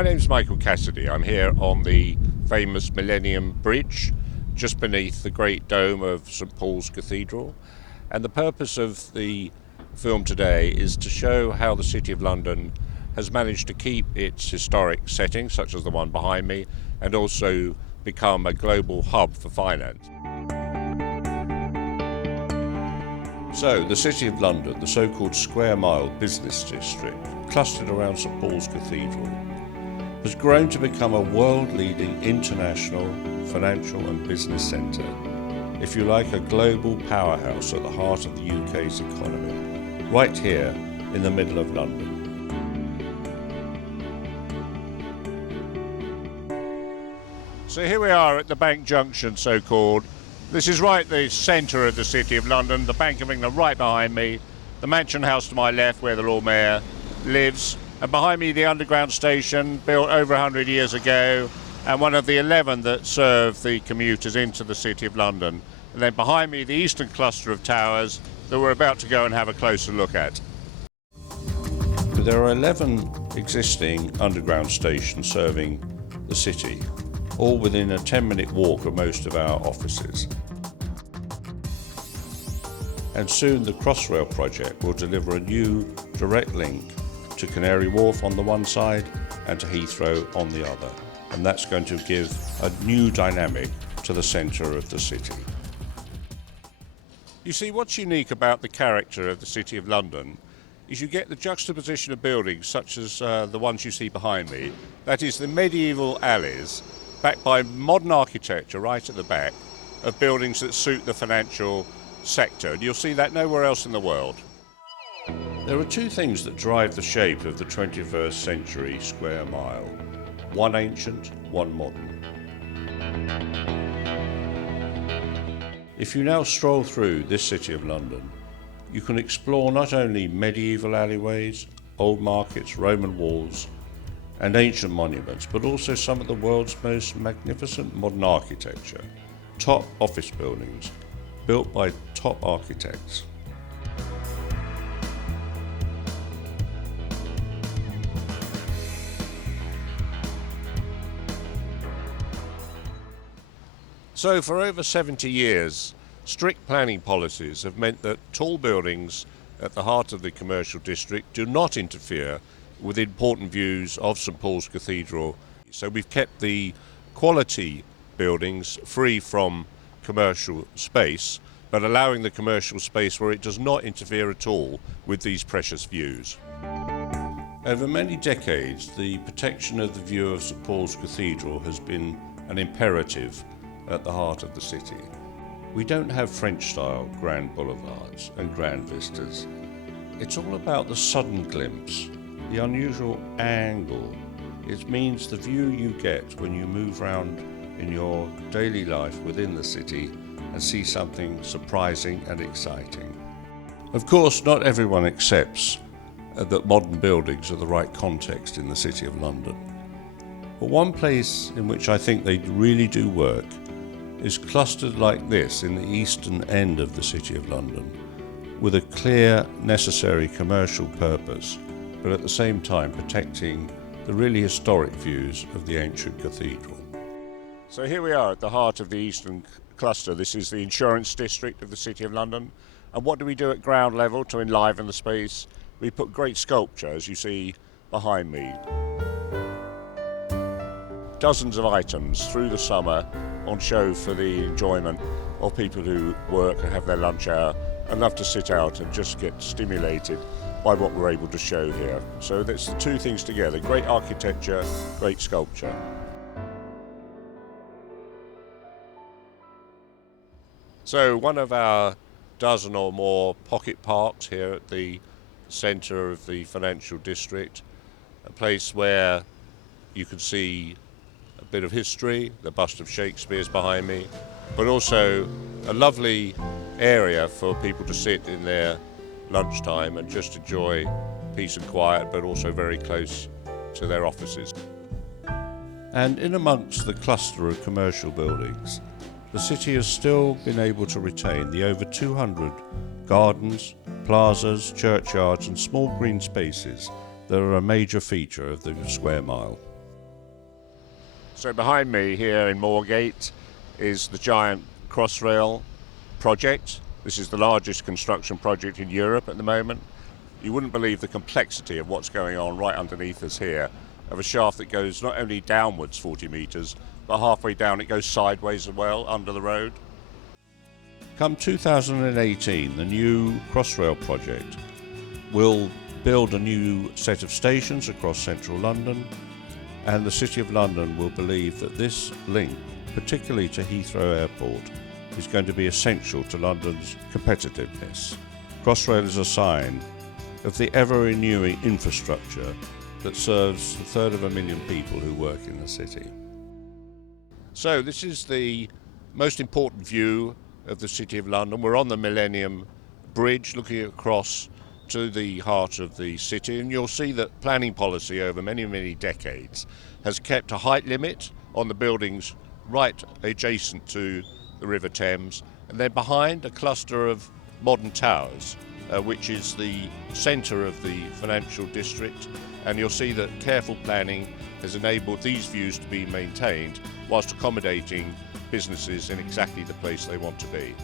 My name's Michael Cassidy. I'm here on the famous Millennium Bridge, just beneath the great dome of St Paul's Cathedral. And the purpose of the film today is to show how the City of London has managed to keep its historic settings, such as the one behind me, and also become a global hub for finance. So, the City of London, the so-called Square Mile business district, clustered around St Paul's Cathedral, has grown to become a world-leading international financial and business centre, if you like, a global powerhouse at the heart of the UK's economy, right here in the middle of London. So here we are at the Bank Junction, so-called. This is right the centre of the City of London, the Bank of England right behind me, the Mansion House to my left where the Lord Mayor lives, and behind me the underground station built over 100 years ago, and one of the 11 that serve the commuters into the City of London. And then behind me the eastern cluster of towers that we're about to go and have a closer look at. There are 11 existing underground stations serving the city, all within a 10-minute walk of most of our offices. And soon the Crossroad project will deliver a new direct link to Canary Wharf on the one side and to Heathrow on the other. And that's going to give a new dynamic to the centre of the city. You see, what's unique about the character of the City of London is you get the juxtaposition of buildings such as the ones you see behind me. That is the medieval alleys, backed by modern architecture right at the back of buildings that suit the financial sector. And you'll see that nowhere else in the world. There are two things that drive the shape of the 21st century square mile. One ancient, one modern. If you now stroll through this City of London, you can explore not only medieval alleyways, old markets, Roman walls, and ancient monuments, but also some of the world's most magnificent modern architecture, top office buildings, built by top architects. So for over 70 years, strict planning policies have meant that tall buildings at the heart of the commercial district do not interfere with important views of St Paul's Cathedral. So we've kept the quality buildings free from commercial space, but allowing the commercial space where it does not interfere at all with these precious views. Over many decades, the protection of the view of St Paul's Cathedral has been an imperative at the heart of the city. We don't have French-style grand boulevards and grand vistas. It's all about the sudden glimpse, the unusual angle. It means the view you get when you move around in your daily life within the city and see something surprising and exciting. Of course, not everyone accepts that modern buildings are the right context in the City of London. But one place in which I think they really do work is clustered like this in the eastern end of the City of London, with a clear, necessary commercial purpose, but at the same time protecting the really historic views of the ancient cathedral. So here we are at the heart of the eastern cluster. This is the insurance district of the City of London. And what do we do at ground level to enliven the space? We put great sculpture, as you see behind me. Dozens of items through the summer on show for the enjoyment of people who work and have their lunch hour and love to sit out and just get stimulated by what we're able to show here. So that's the two things together, great architecture, great sculpture. So one of our dozen or more pocket parks here at the centre of the financial district, a place where you can see a bit of history, the bust of Shakespeare's behind me, but also a lovely area for people to sit in their lunchtime and just enjoy peace and quiet, but also very close to their offices. And in amongst the cluster of commercial buildings, the city has still been able to retain the over 200 gardens, plazas, churchyards and small green spaces that are a major feature of the square mile. So behind me here in Moorgate is the giant Crossrail project. This is the largest construction project in Europe at the moment. You wouldn't believe the complexity of what's going on right underneath us here, of a shaft that goes not only downwards 40 metres, but halfway down it goes sideways as well under the road. Come 2018, the new Crossrail project will build a new set of stations across central London, and the City of London will believe that this link, particularly to Heathrow Airport, is going to be essential to London's competitiveness. Crossrail is a sign of the ever-renewing infrastructure that serves 250,000 people who work in the city. So this is the most important view of the City of London. We're on the Millennium Bridge looking across to the heart of the city, and you'll see that planning policy over many decades has kept a height limit on the buildings right adjacent to the River Thames, and then behind a cluster of modern towers, which is the centre of the financial district, and you'll see that careful planning has enabled these views to be maintained whilst accommodating businesses in exactly the place they want to be.